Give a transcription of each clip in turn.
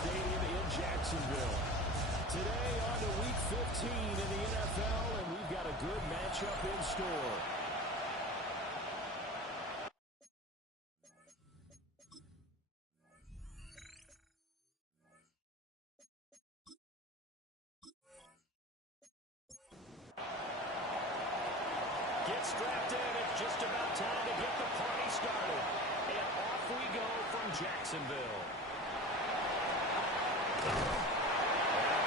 Stadium in Jacksonville. Today on to Week 15 in the NFL, and we've got a good matchup in store. Get strapped in. It's just about time to get the party started. And off we go from Jacksonville. And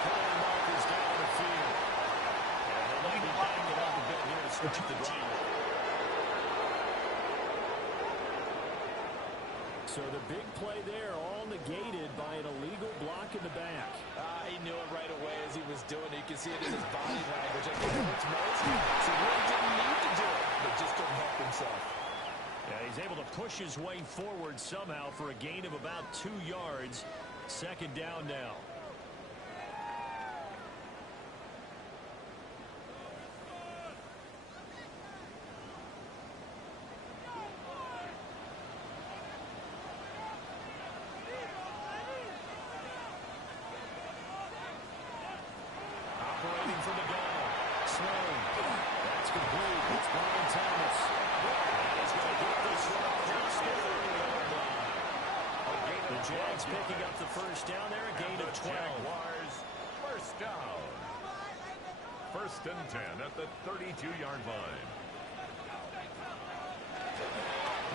pulling markers down the field. And they'll let me back it up a bit here to start the drive. So the big play there, all negated by an illegal block in the back. He knew it right away as he was doing it. You can see it in his body language. I think it hurts most. So he really didn't need to do it, but just couldn't help himself. Yeah, he's able to push his way forward somehow for a gain of about 2 yards. Second down now. Operating from the gun. Slow. That's complete. It's Brian Thomas. He's going to get this one just at the 30-yard line. The Jags picking up the first down there, a gain of 12. Jaguars, first down. First and 10 at the 32-yard line.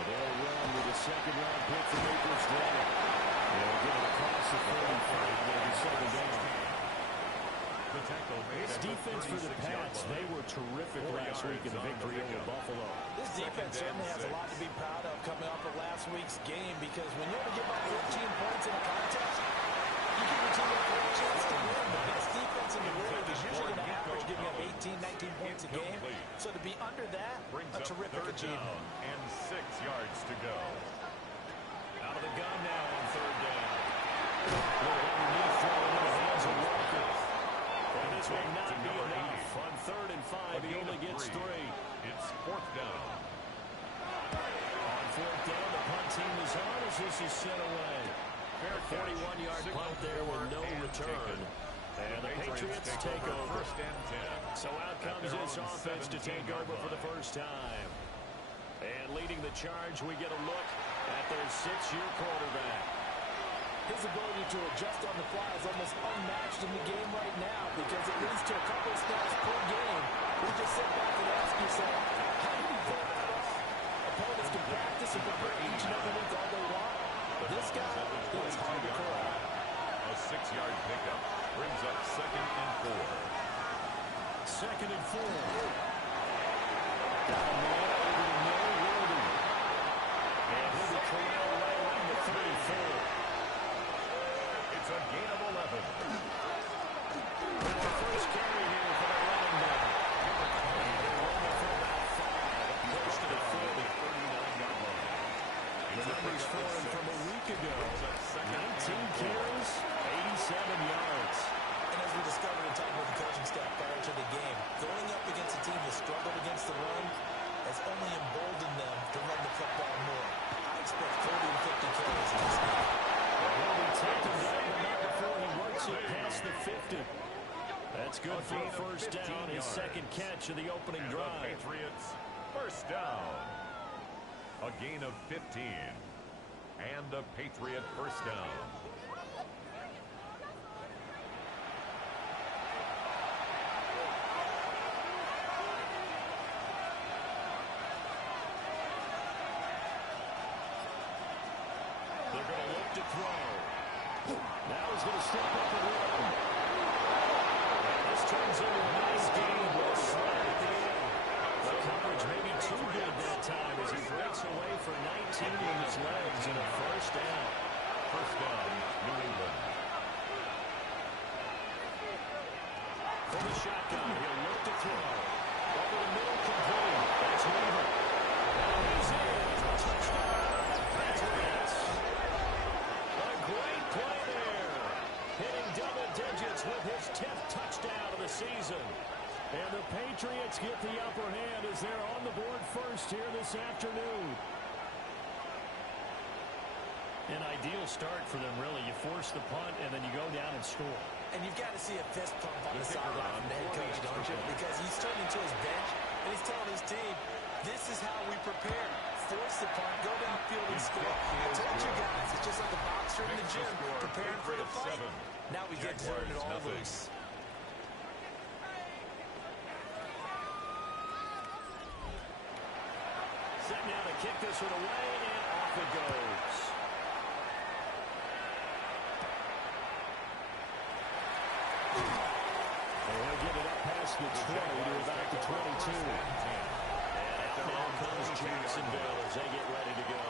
They'll run with a second-round pick for Baker's Drive. They'll get it across the 45. They'll be second down. This defense for the Pats, they were terrific last week in the victory over Buffalo. This defense certainly has a lot to be proud of coming off of last week's game, because when you're going to give up 14 points in a contest, you give your team a great chance to win. The best defense in the league is usually going to average giving up 18, 19 points a game. So to be under that, a terrific achievement. And 6 yards to go. Out of the gun now on third down. Little underneath throw into the hands of Walker. And this will not be enough. On third and 5, he only gets 3. It's fourth down. On fourth down, the punt team is on as this is sent away. 41-yard punt there with no return. And the Patriots take over. First and 10. So out comes this offense to take over for the first time. And leading the charge, we get a look at their 6-year quarterback. His ability to adjust on the fly is almost unmatched in the game right now, because it leads to a couple of snaps per game. We just sit back and ask yourself, how do you pull that off? Opponents can practice and prepare each and every week all they want. But this guy is hard to corral. A 6-yard pickup brings up second and 4. Second and 4. Got a man over the middle, Worthy. And he'll be corralled right around the 34. It's a gain of 11. The first carry here for the running back. And they're running for about 5. Close to the 39-yard line. The numbers for him from a week ago. 19 carries, 87 yards. And as we discovered in talking with the coaching staff prior to the game, going up against a team that struggled against the run has only emboldened them to run the football more. I expect 30 to 50 carries in this game. He'll be taken down, but not before he works it past the 50. That's good for a first down, his second catch of the opening drive. The Patriots, first down. A gain of 15. And a Patriot first down. They're going to look to throw. Now he's going to step up and run. And this turns into a nice game with a slide at the end. The coverage may be too good that time as he breaks away for 19 with his legs and a first down. First down, New England. From the shotgun, he'll look to throw. Over the middle, complete. That's Weaver. And he's in. Touchdown. Patriots. What a great play there. Hitting double digits with his 10th touchdown of the season. And the Patriots get the upper hand as they're on the board first here this afternoon. An ideal start for them, really. You force the punt, and then you go down and score. And you've got to see a fist pump on the sideline from the head coach, don't you? Because he's turning to his bench, and he's telling his team, this is how we prepare. Force the punt, go down the field and score. I told you guys, it's just like a boxer in the gym, preparing for the fight. Now we get to turn it all loose. Set now to kick this one away, and off it goes. They'll get it up past the 20 to about the 22. And now comes Jacksonville as they get ready to go.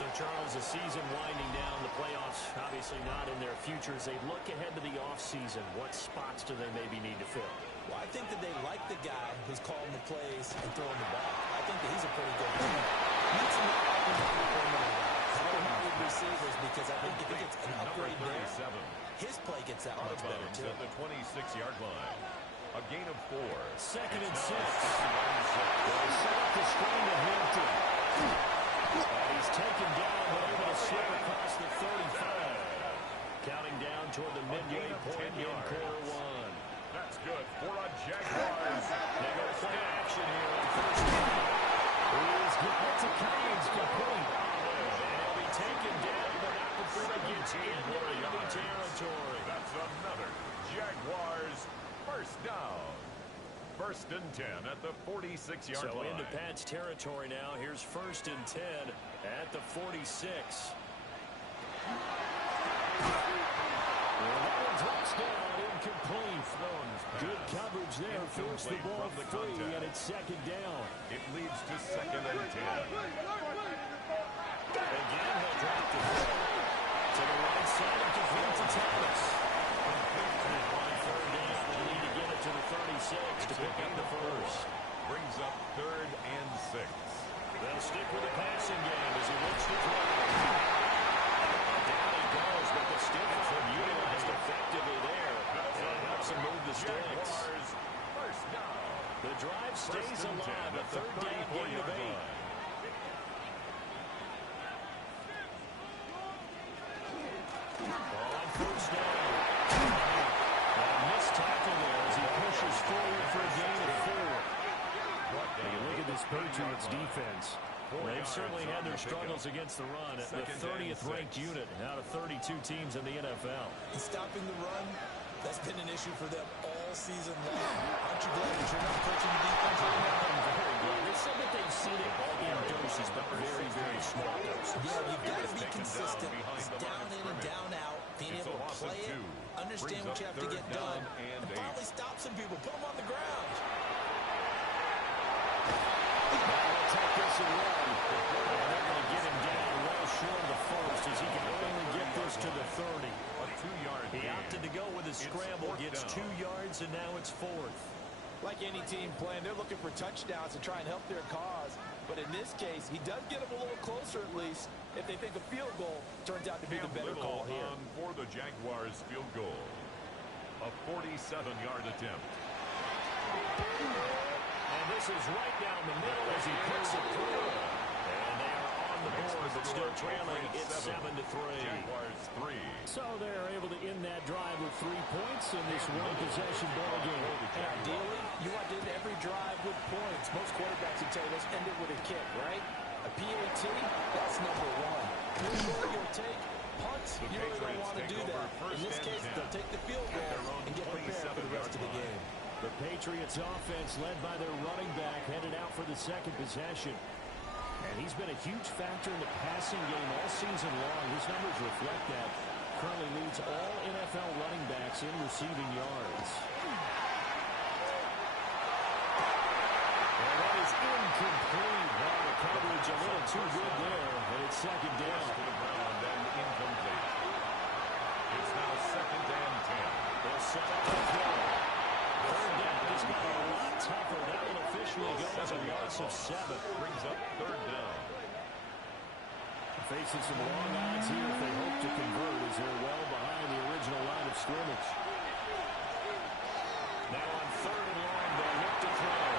So, Charles, the season winding down, the playoffs obviously not in their future. As they look ahead to the offseason, what spots do they maybe need to fill? Well, I think that they like the guy who's calling the plays and throwing the ball. I think that he's a pretty good player. Needs some help in the perimeter. Help him out with receivers because I think if he gets an upgrade there, his play gets that much better, too. At the 26-yard line. A gain of 4. Second and 6. They set up the screen to Hampton. And he's taken down, but able to slip across the 35. Counting down toward the midway point in quarter 1. That's good for a Jaguars. They go play action here on first down. He's getting it to Collins, complete. And he'll be taken down, but not before he gets into enemy territory. That's another Jaguars first down. First and 10 at the 46-yard line. So into Pat's territory now. Here's first and 10 at the 46. Touchdown, incomplete. Good coverage there. Forced the ball free, and it's second down. It leads to second and 10. Again, he'll drop the ball to the right side of defense to Thomas. On third down, they need to get it to the 36 to pick up the first. Brings up third and 6. They'll stick with the passing game as he looks to throw. Down he goes, but the sticks are utilized effectively there. And it helps him move the sticks. First down. The drive stays alive. A third down gain of 8. On first down. A missed tackle there as he pushes forward for a gain of 4. When you look at this Patriots defense, they've certainly had their struggles against the run. At the 30th ranked unit out of 32 teams in the NFL. And stopping the run, that's been an issue for them all season long. Aren't you glad that you're not coaching the defense right now? I'm very glad. They said that they've seen it in doses, but very, very small doses. Yeah, you've got to be consistent. It's down in and down out. Being able to play it, understand what you have to get done, and finally stop some people. Put them on the ground. Now they'll take this and run. And they're going to get him down well short of the first as he can only get this to the 30. A 2-yard He gain. opted to go with his scramble, gets 2 yards, and now it's 4th. Like any team playing, they're looking for touchdowns to try and help their cause. But in this case, he does get them a little closer at least. If they think a field goal turns out to be the better call here. For the Jaguars field goal. A 47-yard attempt. And this is right down the middle as he picks it through. And they are on the board, but still trailing. It's 7-3. Jaguars 3. So they're able to end that drive with 3 points in this one-possession ball game. And ideally, you want to end every drive with points. Most quarterbacks would tell you, let's end it with a kick, right? A PAT, that's number 1. You're sure you'll take punts. You really don't want to do that. In this case, they'll take the field goal and get prepared for the rest of the game. The Patriots offense led by their running back headed out for the second possession. And he's been a huge factor in the passing game all season long. His numbers reflect that. Currently leads all NFL running backs in receiving yards. And that is incomplete. Well, the coverage a little too good there. And it's second down. To the ground and incomplete. It's now second and 10. They'll set up the throw. Third down has got a lot tougher. That will officially go as a loss of 7. Brings up third down. Facing some long odds here if they hope to convert as they're well behind the original line of scrimmage. Now on third and long, they'll look to throw.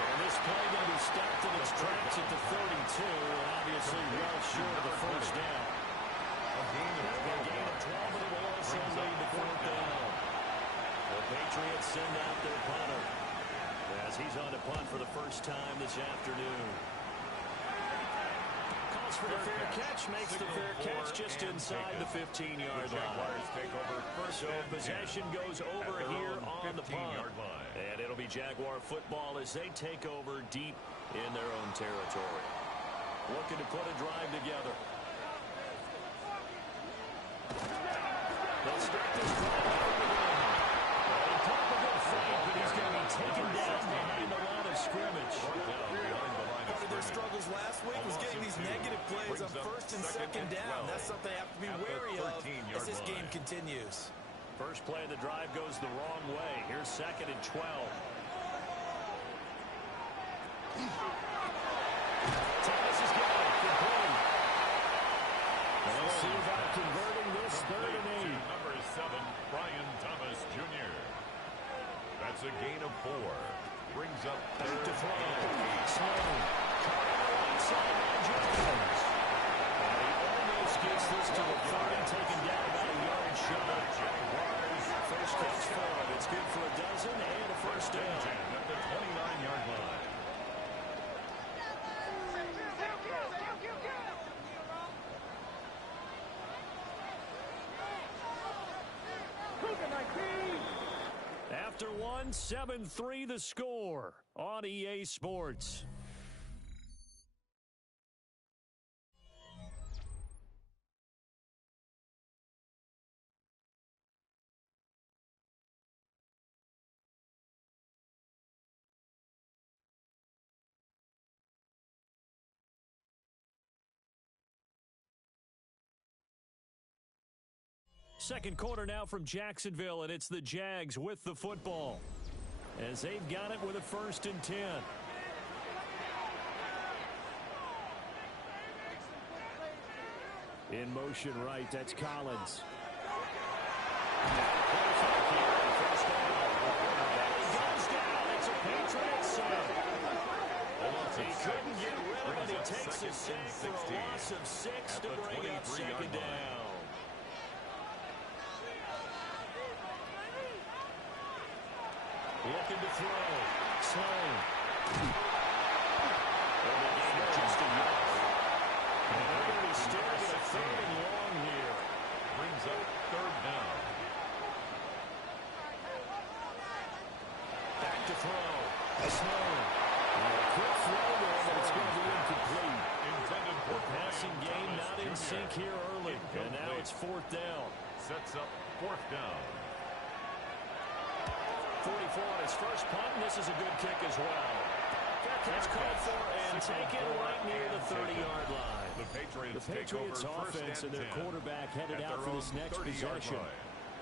And this play going to be stopped in its tracks at the 32. fourth down. The Patriots send out their punter as he's on to punt for the first time this afternoon. Calls for the fair catch, makes the fair catch just inside the 15-yard line. So possession goes over here on the punt. And it'll be Jaguar football as they take over deep in their own territory. Looking to put a drive together. They'll start this drive over again. On top of a fight, but he's going to be taken down behind the line of scrimmage. Part of their struggles last week was getting these negative plays on first and second down. That's something they have to be wary of as this game continues. First play of the drive goes the wrong way. Here's 2nd and 12. Thomas has got it. Complete. They'll see about converting this 3rd and 8. Number 7, Brian Thomas Jr. That's a gain of 4. Brings up Back to 3rd throw. and 8. Slow. Caught on the right side by Jones. And he almost gets this to the 3rd and taken down about a yard short. First catch for him. It's good for a dozen and a first down. At the 29-yard line. After one, 7-3 the score on EA Sports. Second quarter now from Jacksonville, and it's the Jags with the football as they've got it with a 1st and 10. In motion right, that's Collins. It's a Patriots save. He couldn't get rid of it. He takes a sack for a loss of 6 to bring up 2nd down. Looking to throw. Slow. And the game just a yard. And they're going to be staring at a 3rd and long here. Brings up 3rd down. Back to throw. Slow. A quick throw there, but it's going to be incomplete. Intended for Passing game not in sync here early. And now it's 4th down. Sets up 4th down. 44 on his first punt, and this is a good kick as well. Fair catch called for and taken right near the 30-yard line. The Patriots offense and their quarterback headed out for this next possession.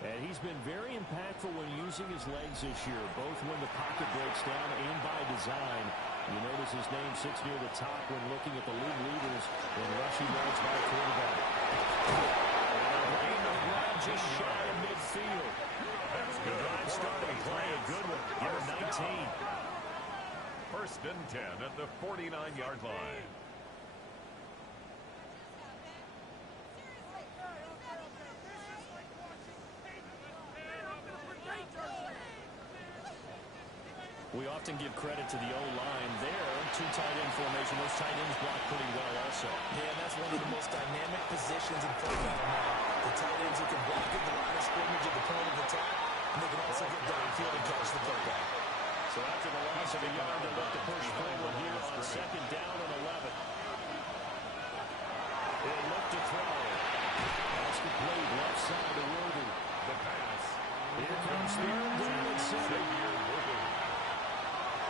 And he's been very impactful when using his legs this year, both when the pocket breaks down and by design. You notice his name sits near the top when looking at the league leaders in rushing yards by quarterback. And the ground just shy of midfield. That's good. Drive starting play, a good one. Give him 19. 1st and 10 at the 49-yard line. We often give credit to the O-line there. 2 tight end formation. Those tight ends block pretty well also. Yeah, and that's one of the most dynamic positions in football now. The tight ends who can block at the line of scrimmage at the point of attack, and they can also get downfield and catch the football. So after the loss of a yard, they look to push forward here on 2nd down and 11. They'll look to throw. Pass complete, left side to Worthy. The pass. Here comes 3rd down and 7. Xavier Worthy.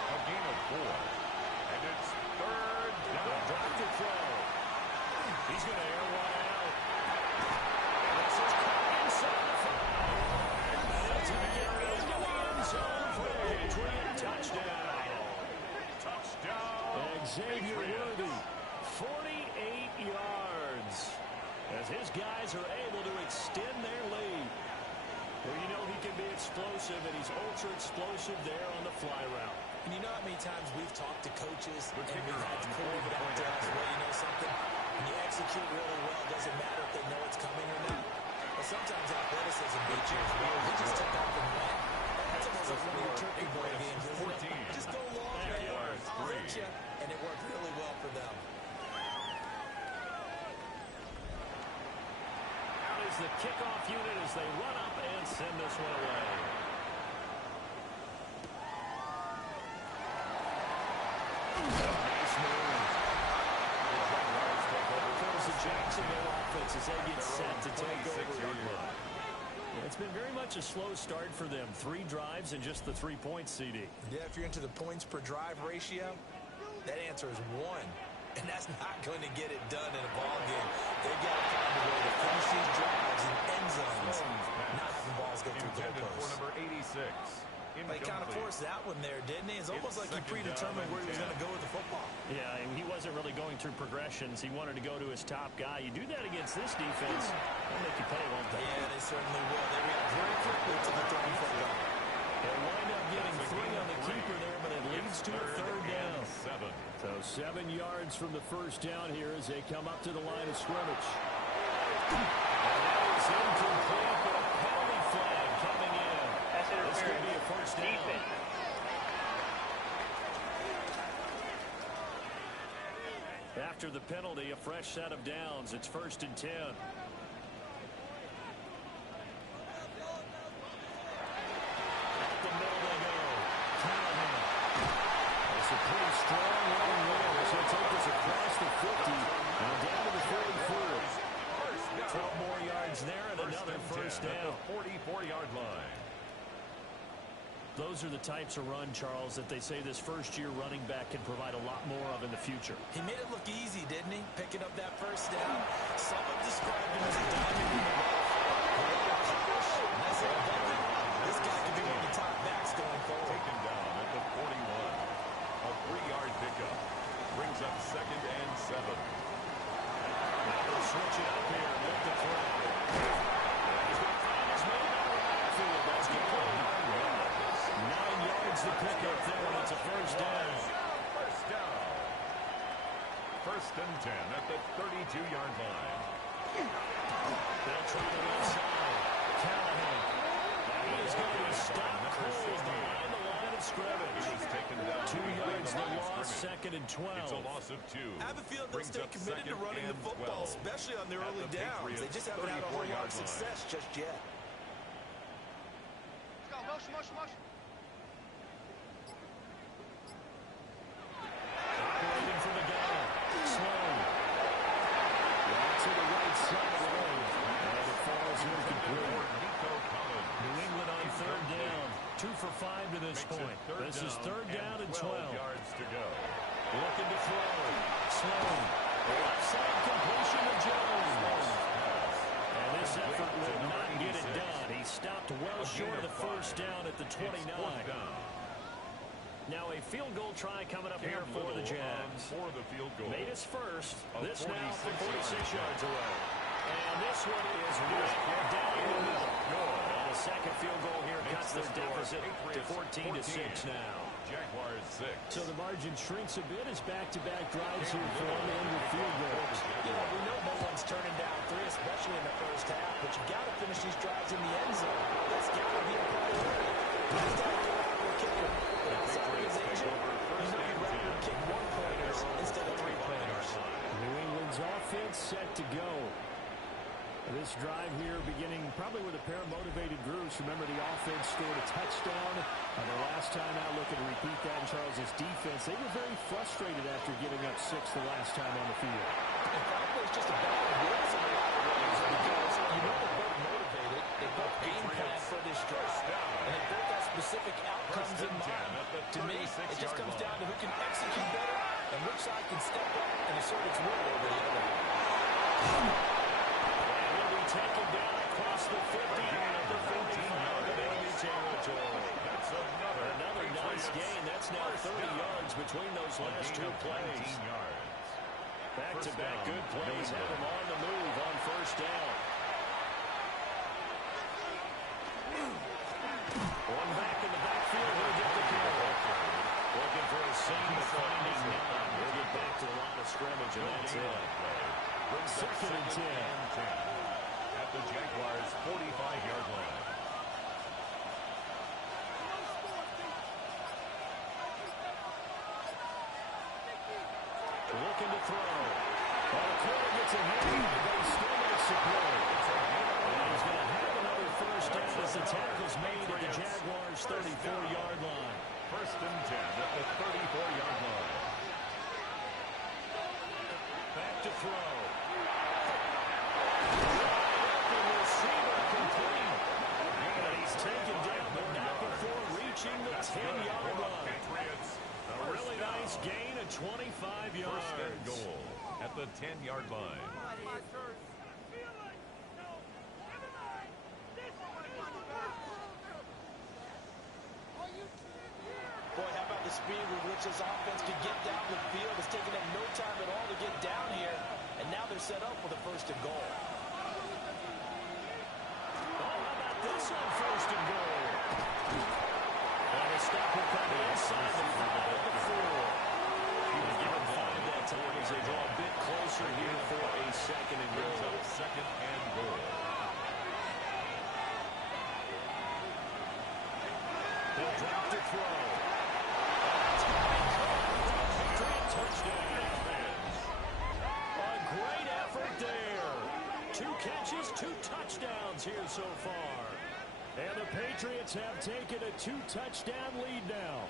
A gain of 4. And it's 3rd down. Drop to throw. He's going to air one out. This is caught inside the 5. And he'll take it into the end zone for a Patriot touchdown. Touchdown. Xavier Worthy, 48 yards. As his guys are able to extend their lead. Well, you know he can be explosive, and he's ultra-explosive there on the fly route. And you know how many times we've talked to coaches and we've had to point it out to us, well, you know something? When you execute really well, it doesn't matter if they know it's coming or not. But sometimes athleticism beats you as unit as they run up and send this one away. Nice move. The Jacksonville offense as they get set to take over here. It's been very much a slow start for them. 3 drives and just the 3 points, CD. Yeah, if you're into the points per drive ratio, that answer is 1. And that's not going to get it done in a ball game. They've got to find a way to finish these drives in end zones, not having balls go through goalposts. Number 86. They kind of forced that one there, didn't he? It's almost like he predetermined where he was going to go with the football. Yeah, and he wasn't really going through progressions. He wanted to go to his top guy. You do that against this defense, they'll make you pay, won't they? Yeah, they certainly will. They react very quickly to the throwing football. They wind up getting 3 on the keeper there, but it leads to a 3rd down. 7. So 7 yards from the first down here as they come up to the line of scrimmage. And that is incomplete, but a penalty flag coming in. This could be a first down. After the penalty, a fresh set of downs. It's 1st and 10. Pretty strong running there. So take this across the 50 and down to the 44. 12 more yards there and another first down. 44-yard line. Those are the types of run, Charles, that they say this first-year running back can provide a lot more of in the future. He made it look easy, didn't he? Picking up that first down. Some have described him as a diamond in the rough. This guy could be one of the top backs going forward. Taken down at the 41. A 3-yard pickup. Brings up 2nd and 7. Now they'll switch it up here and look to throw. He's going to find his man out of the backfield. That's complete. 9 yards to pick up there, and it's a first down. First down. 1st and 10 at the 32-yard line. They'll try the left side. Callahan. And he is going to be stopped cold behind the line of scrimmage. 2 yards to loss, 2nd and 12. It's a loss of 2. I have a feeling they'll stay committed to running the football, especially on their early downs. They just haven't had a whole lot of success just yet. Let's go, motion, motion, motion. Operating from the gun. Slow. Right to the right sideline. And it falls incomplete. New England on 3rd down. 2 for 5 to this point. This is 3rd down and 12. yards to go. Looking to throw. Slow. Left side completion to Jones. And this effort will not get it done. He stopped well short of the first down at the 29. Now a field goal try coming up here for the Jags. For the field goal. Made his first. This now from 46 yards away. And this one is right down the middle. And a second field goal here cuts their deficit to 14-6 now. Jaguars 6. So the margin shrinks a bit as back-to-back drives here for them and with field goals. You know, we know no one's turning down 3, especially in the first half, but you got to finish these drives in the end zone. That's got to be a priority. That's got to be a kicker. This organization, you know you'd rather kick 1-pointers instead of 3-pointers. New England's offense set to go. This drive here beginning probably with a pair of motivated groups. Remember, the offense scored a touchdown their last time out. Looking to repeat that in Charles' defense. They were very frustrated after giving up 6 the last time on the field. And probably it's just a bad wins in a lot of ways because you know they're both motivated. They both game plan for this drive. And they both have specific outcomes in mind. To me, it just comes down to who can execute better and which side can step up and assert its will over the other. Taken down across the 50 at the 45 of enemy territory. That's another nice gain. That's now 30 yards between those last 2 plays. Back-to-back good plays have him on the move on first down. One back in the backfield. He'll get the kill. Looking for a single finding none. He'll get back to the line of scrimmage, and that's it. 2nd and 10. The Jaguars' 45-yard line. Looking to throw. Well, the corner gets a hit, but he still makes the play. And he's going to have first down as the tackle's made at the Jaguars' 34-yard line. First and 10 at the 34-yard line. Back to throw. Open receiver complete. And he's taken down, but not before reaching the 10-yard line. Patriots. A really nice gain of 25 yards. First and goal at the 10-yard line. Boy, how about the speed with which this offense could get down the field? It's taken them no time at all to get down here, and now they're set up for the first and goal. Oh, how about this on first and goal? And a stop will come inside the 5 at the 4. He'll give him 5 that time as they draw a bit closer here for a second and goal. Second and goal. He'll drop to throw. Touchdown. A great effort there. 2 catches, 2 touchdowns here so far. And the Patriots have taken a 2-touchdown lead now.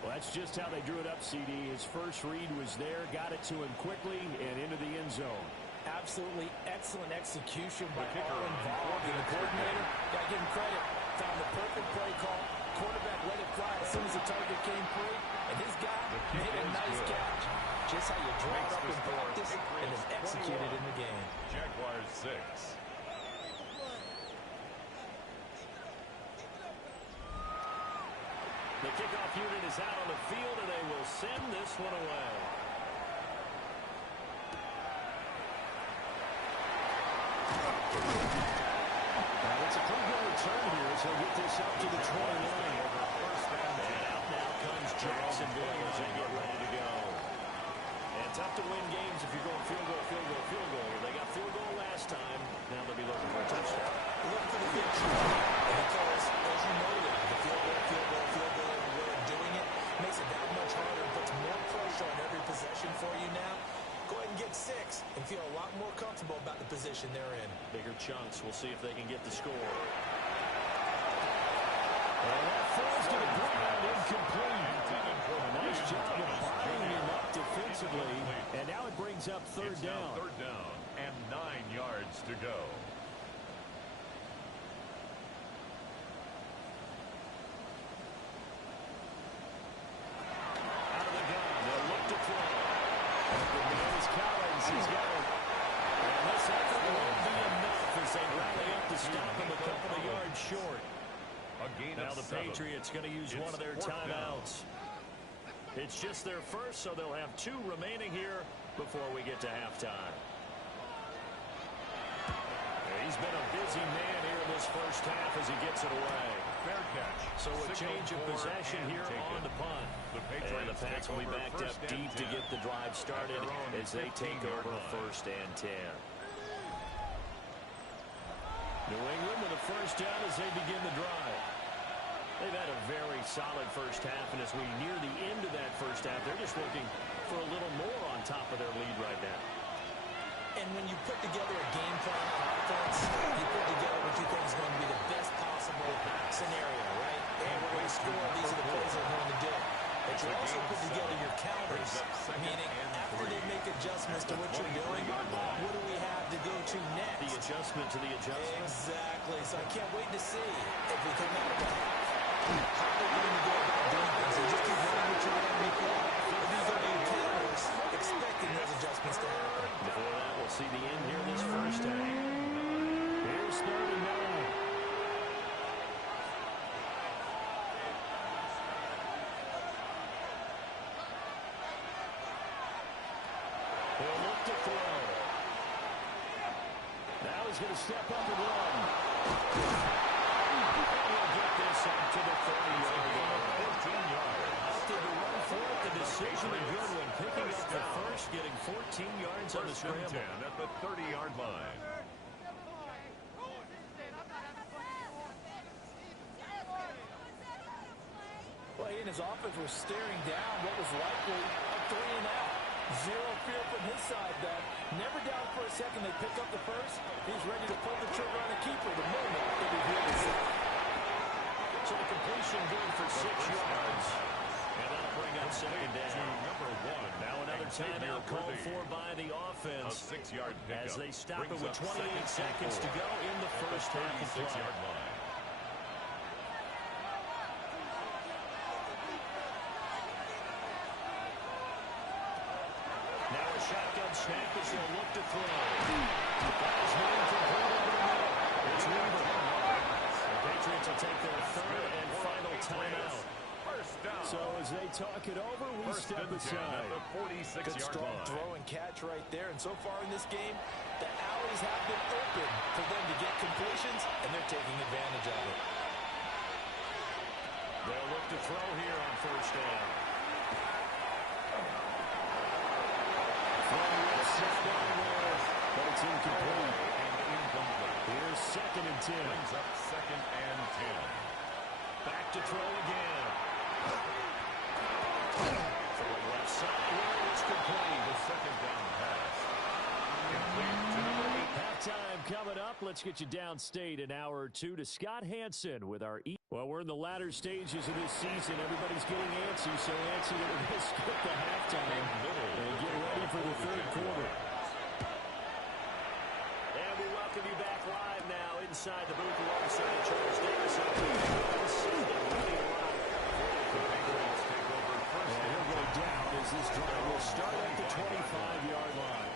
Well, that's just how they drew it up, CD. His first read was there, got it to him quickly, and into the end zone. Absolutely excellent execution by all involved. And the coordinator, got to give him credit, found the perfect play call. Quarterback let it fly as soon as the target came free, and his guy made a nice catch. Just how you draw it up in practice and then execute it in the game. Jaguars 6. The kickoff unit is out on the field, and they will send this one away. It's a pretty good return here as he'll get this up to the 20 line. And out now comes Jacksonville as they get ready to go. And tough to win games if you're going field goal, field goal, field goal. They got field goal last time. Now they'll be looking for a touchdown. Looking for the big shot. Because, as you noted, the field goal, way of doing it makes it that much harder, puts more pressure on every possession for you now. Go ahead and get 6 and feel a lot more comfortable about the position they're in. Bigger chunks. We'll see if they can get the score. And that falls to the ground, incomplete. Nice job of buying him up defensively. And now it brings up third down. Third down and 9 yards to go. Out of the gun. They'll look to throw. The man is Collins. He's got it. And this effort won't be enough as they rally up to stop him a couple of yards short. A gain Now of the 7. Patriots going to use It's one of their fourth timeouts. It's just their first, so they'll have 2 remaining here before we get to halftime. He's been a busy man here in this first half as he gets it away. Fair catch. So a change of possession here on the punt. And the Pats will be backed up deep to get the drive started as they take over first and 10. New England with a first down as they begin the drive. They've had a very solid first half, and as we near the end of that first half, they're just looking for a little more on top of their lead right now. And when you put together a game plan on offense, you put together what you think is going to be the best possible scenario, right? And we're going to score. These are the plays they're going to do. But you also put together your counters, meaning after they make adjustments to what you're doing, what do we have to go to next? The adjustment to the adjustment. Exactly. So I can't wait to see if we come out of the half. How they're going to go about doing things. They just keep running what you're running before. If these are new counters, expecting those adjustments to happen. Before that, we'll see the end here this first half. Here's 39. He'll look to throw. Now he's going to step up and run. He'll get this up to the 30-yard line. 14 yards. Opted to run for it. The decision a good one. Picking up the first, getting 14 yards on the First and scramble. 10 at the 30-yard line. Well, he and his offense were staring down what was likely a 3-and-out. Zero fear from his side, then. Never down for a second. They pick up the first. He's ready to pull the trigger on the keeper the moment that he hears it. So the completion good for 6 yards. And that'll bring up second down. Number 1. Now another timeout called for by the offense. A 6-yard pickup. As they stop it Brings with up 28 seconds to go in the first half of play. 36-yard line. Now a shotgun snap as they'll look to throw. That is not complete over the middle. It's Weaver. The Patriots will take their third and final timeout. First down. So as they talk it over, we First step and 10 aside. at the Good 46-yard strong line. throw and catch right there. And so far in this game, the alleys have been open for them to get completions, and they're taking advantage of it. They'll look to throw here on first down. From the sideline, but it's incomplete. Here's second and 10. Brings up second and 10. Back to throw again. Throwing left side here, it's complete. The second down pass. Complete to number 8. Halftime coming up. Let's get you downstate an hour or two to Scott Hansen with our Well, we're in the latter stages of this season. Everybody's getting antsy, so antsy that we're going to skip the halftime and get ready for the third quarter. And we welcome you back live now inside the booth alongside Charles Davis. He'll go down as this drive will start at the 25-yard line.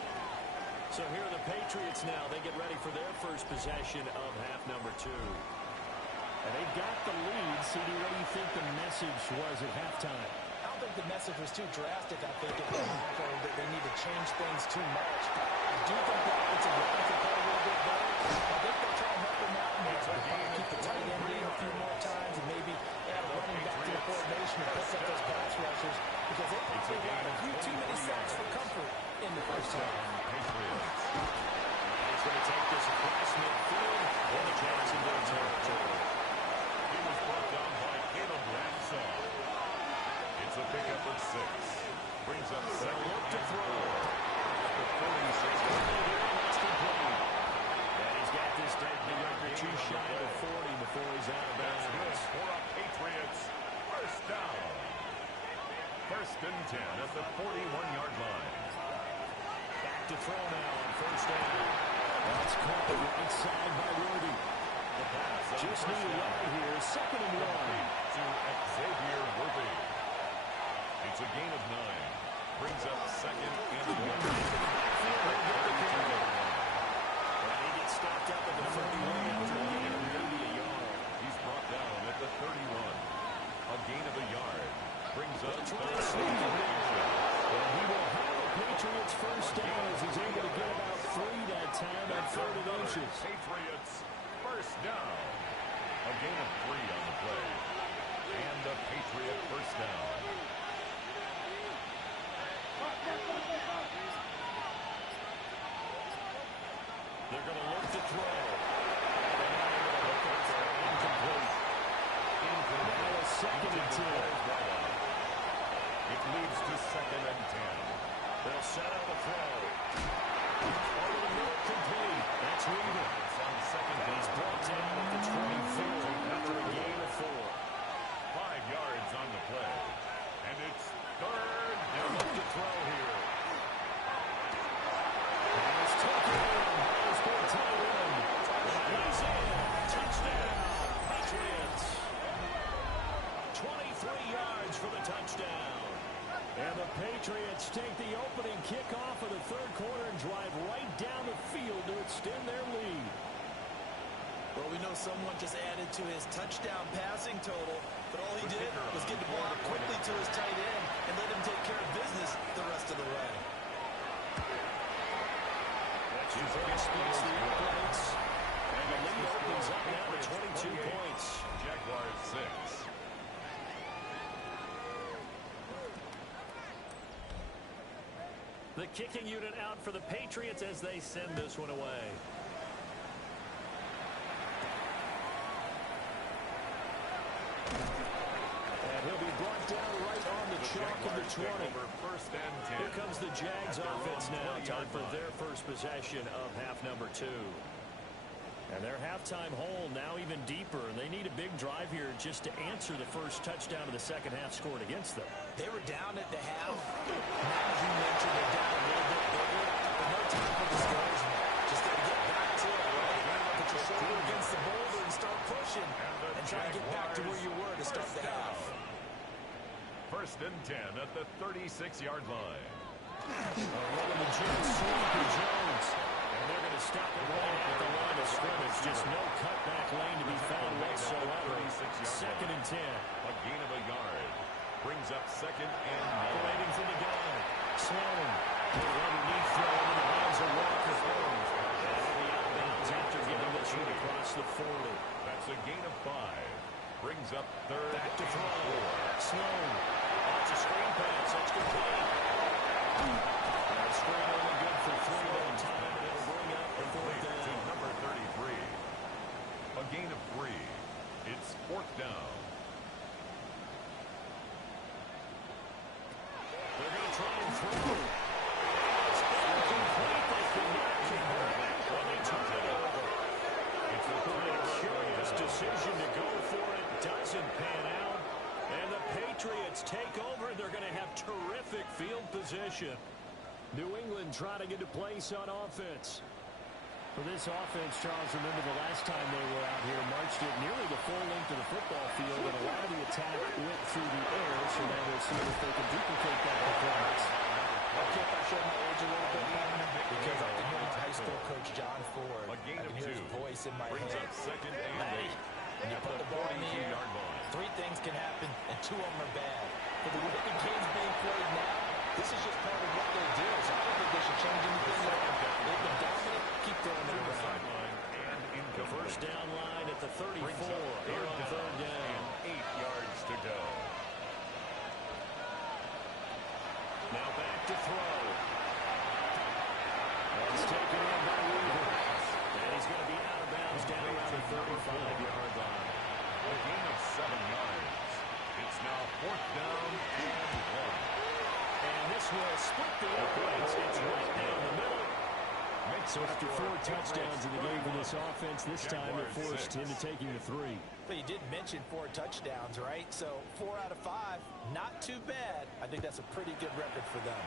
So here are the Patriots now. They get ready for their first possession of half number 2. And they've got the lead. CD, what do you think the message was at halftime? I don't think the message was too drastic. I think at the half that they need to change things too much. I do think the offensive line can play a little bit better. I think they'll try and help them out and keep the tight end in a few more times and maybe add a running back to the formation and pick up those pass rushers because they probably got a few too many sacks for comfort in the first half. He's going to take this across midfield in the Jacksonville territory. He was brought down by Caleb Ramsaw. It's a pickup of 6. Brings up second Look to and throw. 4. At the 46-yard line. That's complete. And he's got this taken a yard or two shy of 40 before he's out of That's good bounds. for a Patriots. First down. First and 10 at the 41-yard line. Back to throw now on first down. That's caught right side by Worthy. The pass on Just first need a down. yard here. Second and 1. To Xavier Worthy. It's a gain of 9. Brings up second and 1. And he gets stopped up at the 31 after a gain of maybe a yard. He's brought down at the 31. A gain of a yard. Brings up Trying to sneak it down. And he will have a Patriots first down as he's able to get about 3 that time on third and inches. Patriots first down. A gain of 3 on the play. And a Patriot first down. They're going to look to throw. Incomplete. Now a second and 10. It leads to second and 10. They'll set up a throw. Over the middle, complete. That's Weaver. It's on second down. He's brought down at the 24 after a gain of 4. 5 yards on the play. And it's third They'll down. look to throw here. And it's taken in. Here's their tight end. He's in. Touchdown, Patriots. 23 yards for the touchdown. And the Patriots take the opening kickoff of the third quarter and drive right down the field to extend their lead. Well, we know someone just added to his touchdown passing total, but all he did was get the ball out quickly to his tight end and let him take care of business the rest of the way. Speaks the uprights. And the lead opens up now to 22 points. Jaguars 6. The kicking unit out for the Patriots as they send this one away. And he'll be brought down right on the chalk of the 20. First and 10. Here comes the Jags offense now. Time for their first possession of half number 2. And their halftime hole now even deeper. And they need a big drive here just to answer the first touchdown of the second half scored against them. They were down at the half. Now, as you mentioned, they're down a little bit bigger. But no time for discouragement. Just got to get back to it, right? Put your shoulder against the boulder and start pushing. And try to get back to where you were to start the half. First and 10 at the 36-yard line. Running the jet sweep to Jones. And they're going to stop it right at the line of scrimmage. Just no cutback lane to be found whatsoever. Second and 10. A gain of a yard. Brings up second and 9. Waiting for the guy. Sloan. Underneath throw into the hands of Walker. And the outbounds after giving this one across the 40. That's a gain of 5. Brings up third. Back to throw. Sloan. That's a screen pass. That's complete. Screen only good for 3 that time. It'll bring up a fourth down. To number 33. A gain of 3. It's fourth down. They're going to try and throw. It's incomplete. They could not convert it when they turn it over. It's a curious decision to go for it. Doesn't pan out. And the Patriots take over. They're going to have terrific field position. New England trying to get a place on offense. For this offense, Charles, remember the last time they were out here, marched it nearly the full length of the football field, and a lot of the attack went through the air, so now we'll see if they can duplicate that performance. Okay, if I show my age a little bit, because I can hear my high school coach John Ford. A gain I of can hear 2. his voice in my Brings head. up second and Maddie, 8. when you put the ball in the air, 42-yard line. 3 things can happen, and 2 of them are bad. For the way the game's being played now, this is just part of what they do, so I don't think they should change anything there. They've been dominant, keep throwing it around. Sideline and The incomplete. first down line at the 34 Brings up here on third down. and 8 yards to go. Now back to throw. It's taken in by Weaver. And he's going to be out of bounds down around the 35-yard line. A gain of 7 yards. It's now fourth down and 1. And this will split the uprights. It's right down the middle. So after 4 touchdowns in the game for this offense, this time they're forced into taking the 3. But you did mention 4 touchdowns, right? So 4 out of 5, not too bad. I think that's a pretty good record for them.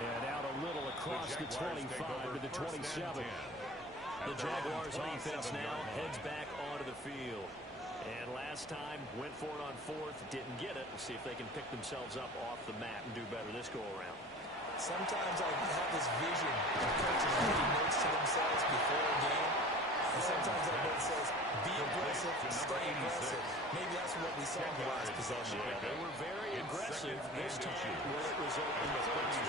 And out a little across the 25 to the 27. The Jaguars offense now heads back onto the field. And last time went for it on 4th, didn't get it. We'll see if they can pick themselves up off the mat and do better this go-around. Sometimes I have this vision of coaches making notes to themselves before a game. And sometimes that note says, be aggressive, stay aggressive. Maybe that's what we saw in the last possession. They were very aggressive. This time will it result in points?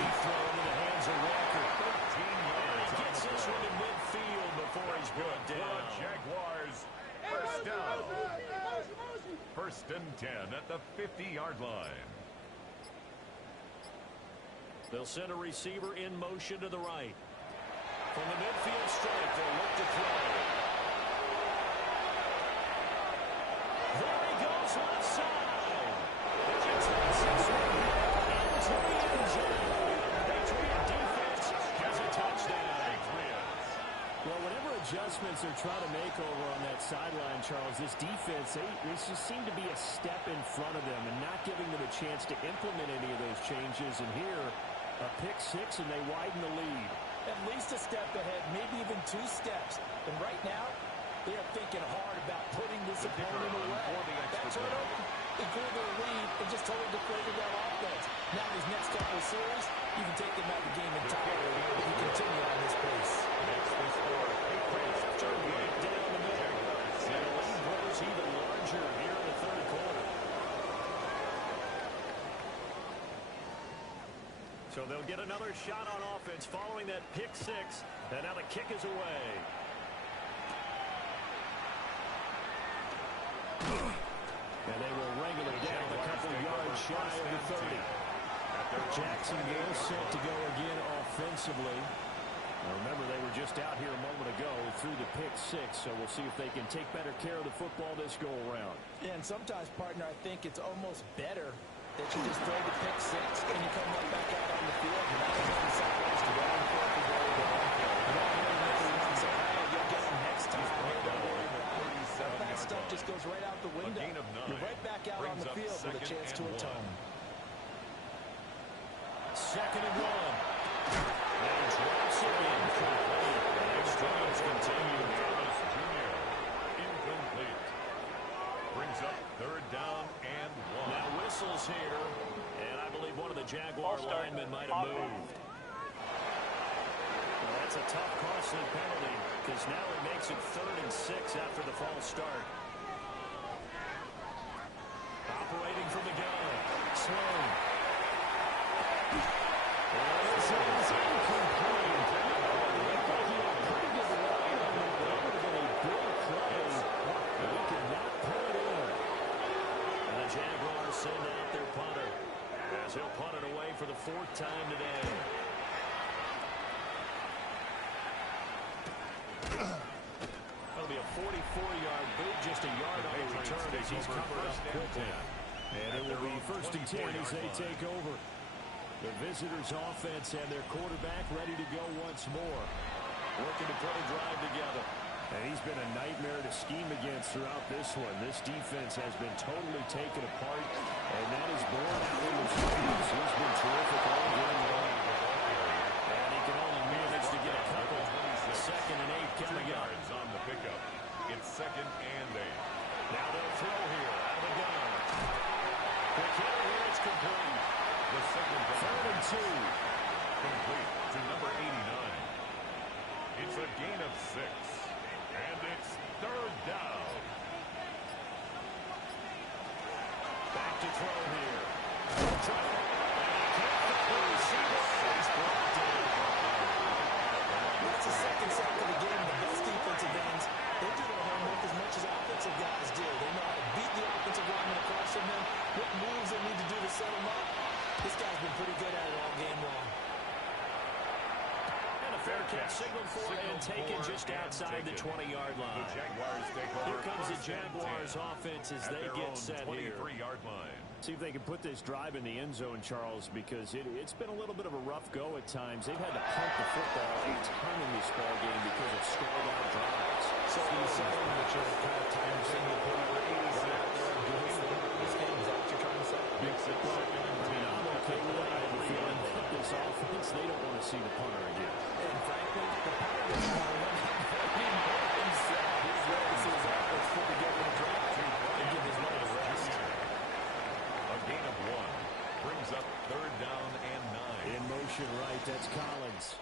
Deep throw into the hands of Walker. 13 yards. He gets this one in midfield before he's brought down. Jaguars, first down. First and 10 at the 50-yard line. They'll send a receiver in motion to the right. From the midfield stripe, they'll look to throw. There he goes, left side. It's into the end zone. Patriot defense has a touchdown. Well, whatever adjustments they're trying to make over on that sideline, Charles, this defense, they just seem to be a step in front of them and not giving them a chance to implement any of those changes. And here, a pick 6, and they widen the lead. At least a step ahead, maybe even 2 steps. And right now, they are thinking hard about putting this opponent away. That turnover, they grew their lead and just totally deflated that offense. Now these next couple of series, you can take them out of the game entirely if you continue on this pace. Next, they score after right down the middle. And the lead grows even larger here in the third quarter. So they'll get another shot on offense following that pick 6. And now the kick is away. And they will wrangle it down a couple yards shy of the 30. Jacksonville set to go again offensively. Now remember, they were just out here a moment ago through the pick six, so we'll see if they can take better care of the football this go-around. Yeah, and sometimes, partner, I think it's almost better that you just throw the pick six and you come right back out on the field. You're not going to decide to go on for it. You don't really make the one say, hey, you'll get them next time. Don't worry about it. That stuff just goes right out the window. You're right back out on the field with a chance to atone. 2nd and 1. And drops it in. Next drives continue. Thomas Jr. Incomplete. Brings up 3rd down and 1. Now whistles here, and I believe one of the Jaguar linemen might have moved. Well, that's a tough, costly penalty, because now it makes it 3rd and 6 after the false start. Operating from the gun. Sloan. This is incomplete. Looked like he had a pretty good line on it. That would have been a big play. But he could not pull it in. And the Jaguars send out their punter, as he'll punt it away for the 4th time today. That'll be a 44-yard boot, just a yard on the return as he's covered up quickly. And it will be 1st and 10 as they take over. The visitors' offense and their quarterback ready to go once more. Working to put a drive together. And he's been a nightmare to scheme against throughout this one. This defense has been totally taken apart, and that is borne out in his games. He's been terrific all game long. And he can only manage to get a couple. 2nd and 8 coming up. On the pickup. It's 2nd and 8. Now they'll throw here out of the gun. Quick hit here, it's complete. The 2nd down. 3rd and 2. Complete to number 89. It's a gain of 6. And it's 3rd down. Back to throw here. That's the 2nd sack of the game. The best defensive ends, they do their homework as much as offensive guys do. They know how to beat the offensive lineman across from them, what moves they need to do to set them up. This guy's been pretty good at it all game long. And a fair catch signaled for and taken just outside the 20-yard line. The Jaguars take over. Here comes the Jaguars offense as they get set here. 23-yard line. See if they can put this drive in the end zone, Charles, because it's been a little bit of a rough go at times. They've had to punt the football a ton in this ball game because of stalled out drives. So you're saying that you're kind of tired seeing the play this game? Is that what you're trying to say? I'm okay with it. I have a feeling that this offense, they don't want to see the punter again. And frankly, the punter doesn't want to run very important himself. He's ready to see his efforts put together in the draft and give his money a rest. A gain of 1 brings up 3rd down and 9. In motion right, that's Collins.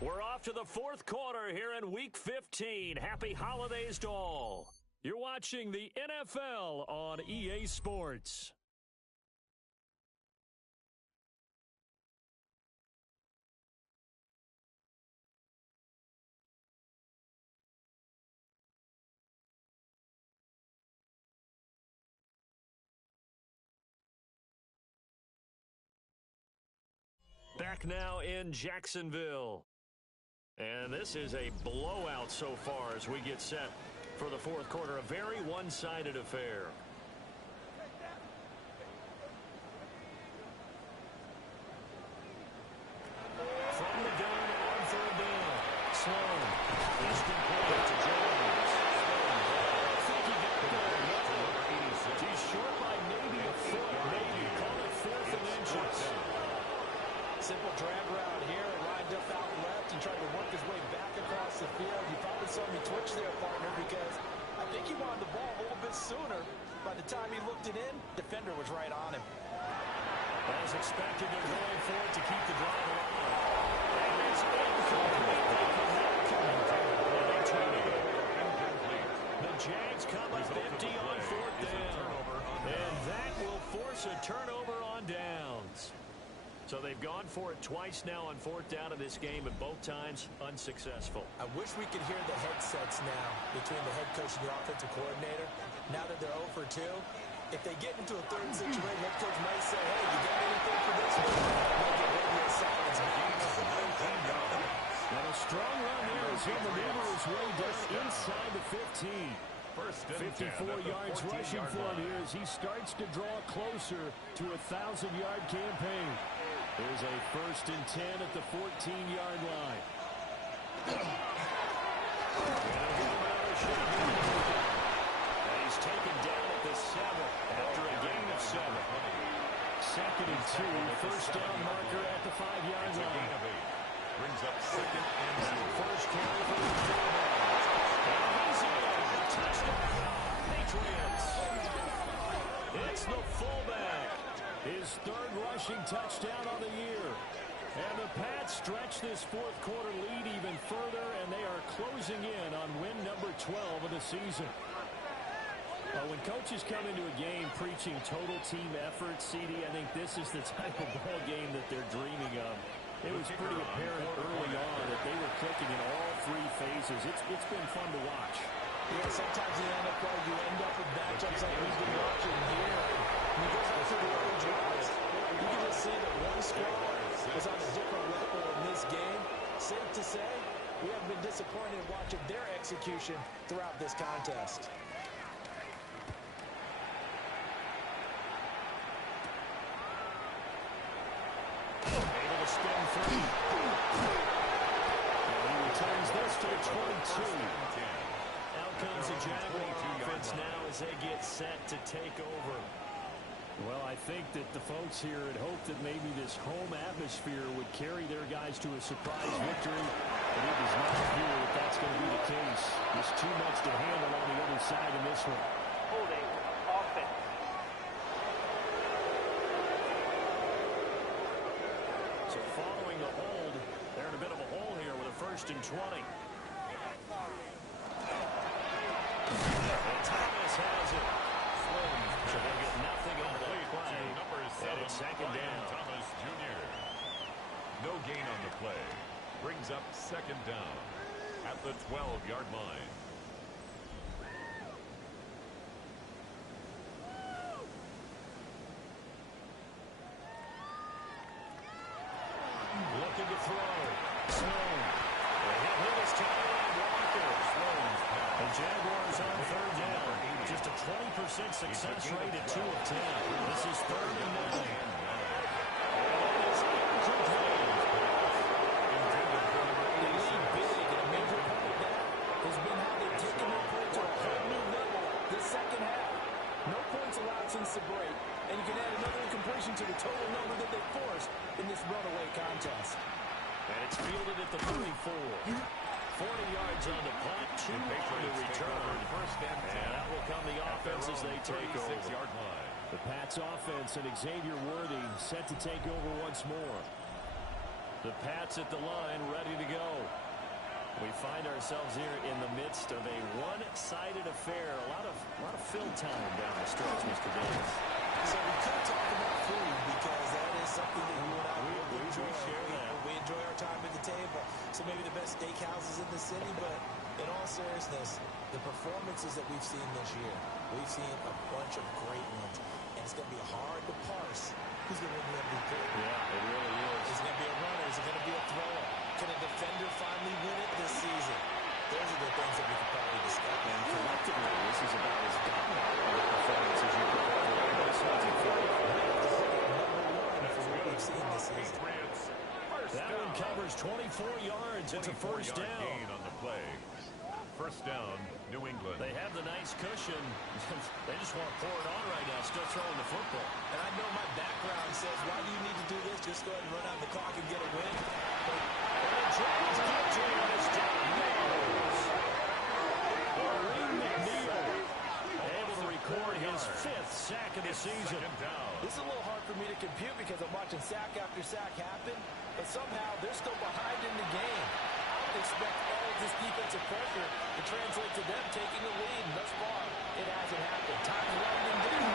We're off to the 4th quarter here in Week 15. Happy holidays to all. You're watching the NFL on EA Sports. Back now in Jacksonville. And this is a blowout so far as we get set for the 4th quarter. A very one-sided affair. From the gun on 3rd down. Sloan. Instant play to Jones. I think he got there. He's short by maybe a foot. Maybe. Call it 4th and inches. Simple drag route here, lined up out left and tried to work his way back across the field. You probably saw me twitch there, partner, because I think he wanted the ball a little bit sooner. By the time he looked it in, defender was right on him. As expected, they're going for it to keep the drive alive. And it's incomplete. They turn it over. The Jags come up empty on 4th down. And that will force a turnover on downs. So they've gone for it twice now on 4th down in this game, and both times unsuccessful. I wish we could hear the headsets now between the head coach and the offensive coordinator. Now that they're 0 for 2, if they get into a 3rd situation, head coach might say, hey, you got anything for this one? They'll get radio silence. Now a his way down inside the 15. First and 54 10 yards rushing for him here as he starts to draw closer to a 1,000-yard campaign. There's a first and 10 at the 14-yard line. And he's taken down at the 7 after a gain of 7. Second and 2, first down marker at the 5-yard It's a gain line. of 8. Brings up second and 2. First carry for the fullback. And he's in. Touchdown, Patriots. It's the fullback. His third rushing touchdown on the year. And the Pats stretch this fourth quarter lead even further, and they are closing in on win number 12 of the season. When coaches come into a game preaching total team effort, CD, I think this is the type of ball game that they're dreaming of. It was pretty apparent early on that they were clicking in all three phases. It's been fun to watch. Yeah, sometimes in the NFL you end up with matchups like we've been watching here. When you go back to the early drives, you can just see that one squad is on a different level in this game. Safe to say, we haven't been disappointed in watching their execution throughout this contest. Able to spin through. And he returns this to the 22. Out comes the Jaguar offense now as they get set to take over. Well, I think that the folks here had hoped that maybe this home atmosphere would carry their guys to a surprise victory, but it does not appear that that's going to be the case. There's too much to handle on the other side in this one. Holding offense. So following the hold, they're in a bit of a hole here with a first and 20. And Thomas has it. So they get nothing on the play. And it's second down. Thomas Jr. No gain on the play. Brings up second down at the 12-yard line. Looking to throw. Sloan. They hit him this time. Walker. The Jaguars on third down. Just a 20% success rate at 2 of 10. This is third and 9. They lead big, and a major part of that has been how they've taken their play to a whole new level this second half. No points allowed since the break, and you can add another incompletion to the total number that they forced in this runaway contest. And it's fielded at the 34. 40 yards on the punt, 2 on the return. First and 10. And that will come the offense as they take over. 36-yard line. The Pats offense and Xavier Worthy set to take over once more. The Pats at the line, ready to go. We find ourselves here in the midst of a one-sided affair. A lot of fill time down the stretch, Mr. Davis. So we could talk about food because that is something that you and I We enjoy. share that. We enjoy our time at the table. So maybe the best steakhouses in the city, but in all seriousness, the performances that we've seen this year, we've seen a bunch of great ones, and it's going to be hard to parse who's going to win the MVP. Yeah, it really is. Is it going to be a runner? Is it going to be a thrower? Can a defender finally win it this season? Those are the things that we could probably discuss. And collectively, this is about as dominant a performance as you could have. We've seen this season. That one covers 24 yards. It's a first down. Gain on the play. First down, New England. They have the nice cushion. They just want to pour it on right now, still throwing the football. And I know my background says, why do you need to do this? Just go ahead and run out the clock and get a win. But James Gibson is down. Maureen McNeil able to record his 5th sack of the season. Second down. this is a little hard for me to compute because I'm watching sack after sack happen, but somehow they're still behind in the game. I would expect all of this defensive pressure to translate to them taking the lead. And thus far, it hasn't happened. Time's winding down.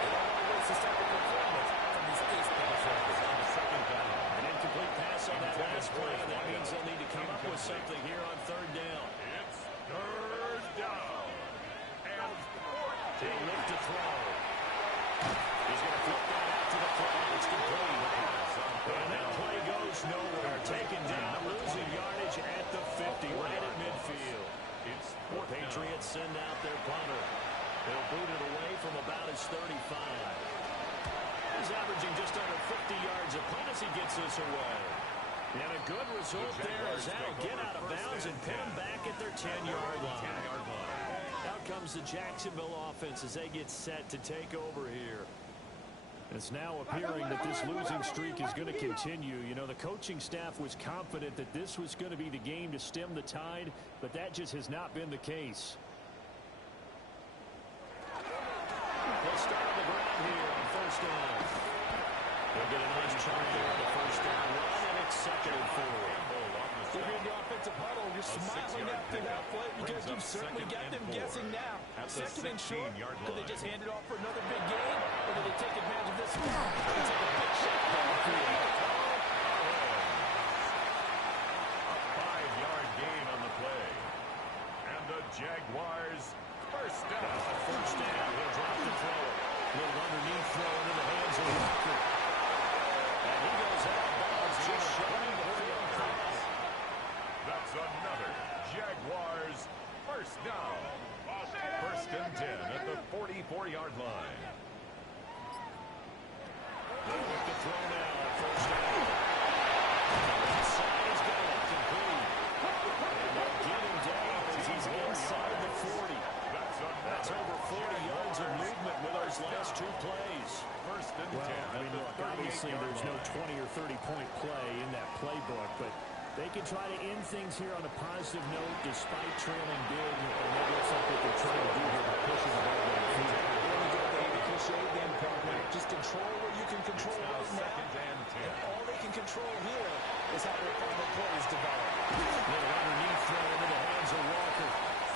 They don't want to waste a second performance from these ace pass runners. On second down. An incomplete pass on that last play. That means they'll need to come up with something here on third down. It's third down. And 14. They look to throw. He's going to flip that out to the flat. It's complete. And that play goes nowhere. Taken down, losing yardage at the 50, right at midfield. his 35. He's averaging just under 50 yards a punt as he gets this away. And a good result there as that'll get out of bounds and put them back at their 10-yard line. Out comes the Jacksonville offense as they get set to take over here. It's now appearing that this losing streak is going to continue. You know, the coaching staff was confident that this was going to be the game to stem the tide, but that just has not been the case. They'll start on the ground here on first down. They'll get a nice chunk there on the first down run, and it's second and 4. If you're in the offensive huddle, you're smiling after that play because you've certainly got them guessing now. Second and short, could they just hand it off for another big gain, or do they take advantage of this one and take a big shot downfield? A 5-yard gain on the play. And the Jaguars first down. First down, he'll drop the throw. Little underneath throw into the hands of Walker. And he goes out of bounds just shy of the field cross. That's another Jaguars first down. First and 10 at the 44-yard line. They'll look to throw now on first down. Inside is going to complete. And they'll get him down as he's inside the 40. That's over 40 yards of movement with those last two plays. First and 10. Well, I mean, look, obviously there's no 20 or 30-point play in that playbook, but they can try to end things here on a positive note despite trailing big, and that looks like what they're trying to do here by pushing the ball downfield. There we go, baby. Cliche then, partner. Just control what you can control right now. Second and 10. And all they can control here is how their final plays develop. Little underneath throw into the hands of Walker.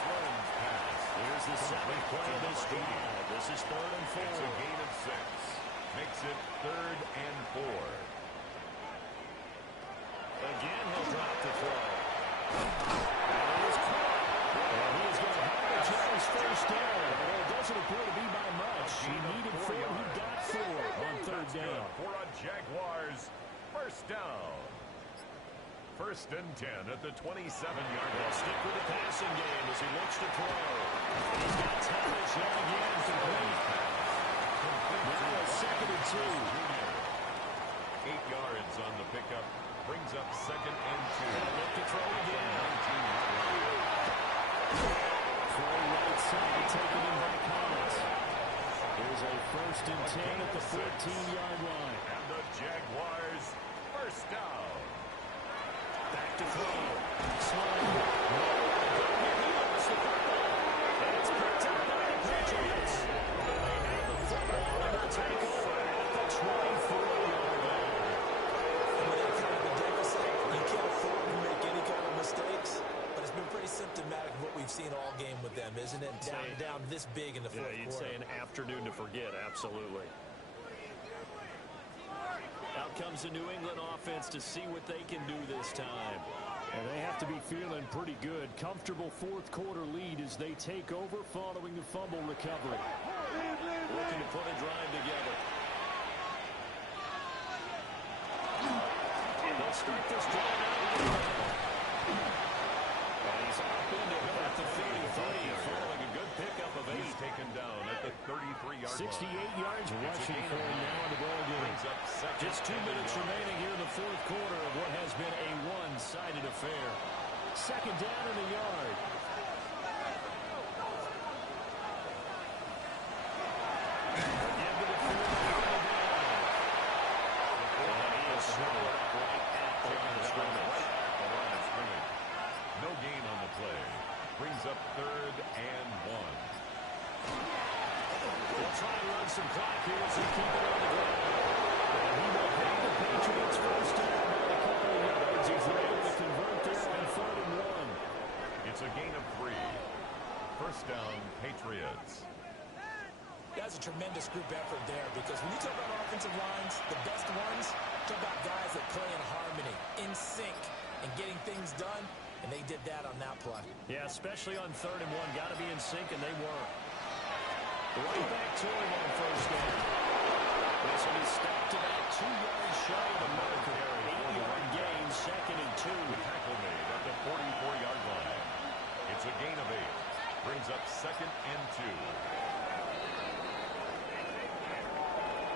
Sloan's pass. Here's the second play of this drive. This is third and 4. It's a gain of 6. Makes it third and 4. Again, he'll drop the throw. And he is caught. And he is going to have a chance first down. Although it doesn't appear to be by much. He needed 4. He got 4 on third down. For a Jaguars first down. First and 10 at the 27-yard line. Stick with the passing game as he looks to throw. He's got Thomas yet again complete. Now a second and 2. 8 yards on the pickup. Brings up second and 2. Look to throw again. Throw right side, taken in by Collins. Here's a first and 10 at the 14-yard line. And the Jaguars first down. Back to throw. Slide. It's picked up by the Patriots. The football will take over at the 24-yard line. With that kind of a deficit, you can't afford to make any kind of mistakes. But it's been pretty symptomatic of what we've seen all game with them, isn't it? Down this big in the fourth Yeah, you'd quarter. say an afternoon to forget, absolutely. Out comes the New England offense to see what they can do this time. And they have to be feeling pretty good. Comfortable fourth quarter lead as they take over following the fumble recovery. Looking to put a drive together. They'll start this drive out. And he's up into him at the 33, following a good pickup of 8. He's taken down at the 33-yard 68 line. yards rushing for him now in the ball game. Brings up second. Just 2 minutes remaining here in the fourth quarter of what has been a one-sided affair. Second down in the yard. Again to the field. And he is swallowed up right at the line of scrimmage. The line of scrimmage. No gain on the play. Brings up third and 1. They'll try to run some clock here as they keep it on the ground. And he will have the Patriots first down by a couple of yards. He's able to convert there on third and 1. It's a gain of 3. First down, Patriots. That's a tremendous group effort there because when you talk about offensive lines, the best ones, talk about guys that play in harmony, in sync, and getting things done, and they did that on that play. Yeah, especially on third and 1. Got to be in sync, and they were. Right back to him on first down. This one is stopped about 2 yards shy of the marker. 8-yard gain, second and 2. Tackle made at the 44-yard line. It's a gain of 8. Brings up second and 2.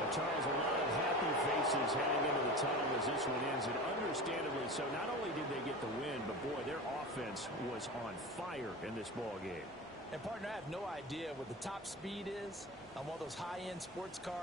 Charles, a lot of happy faces heading into the tunnel as this one ends, and understandably so. Not only did they get the win, but boy, their offense was on fire in this ball game. And partner, I have no idea what the top speed is on one of those high-end sports cars.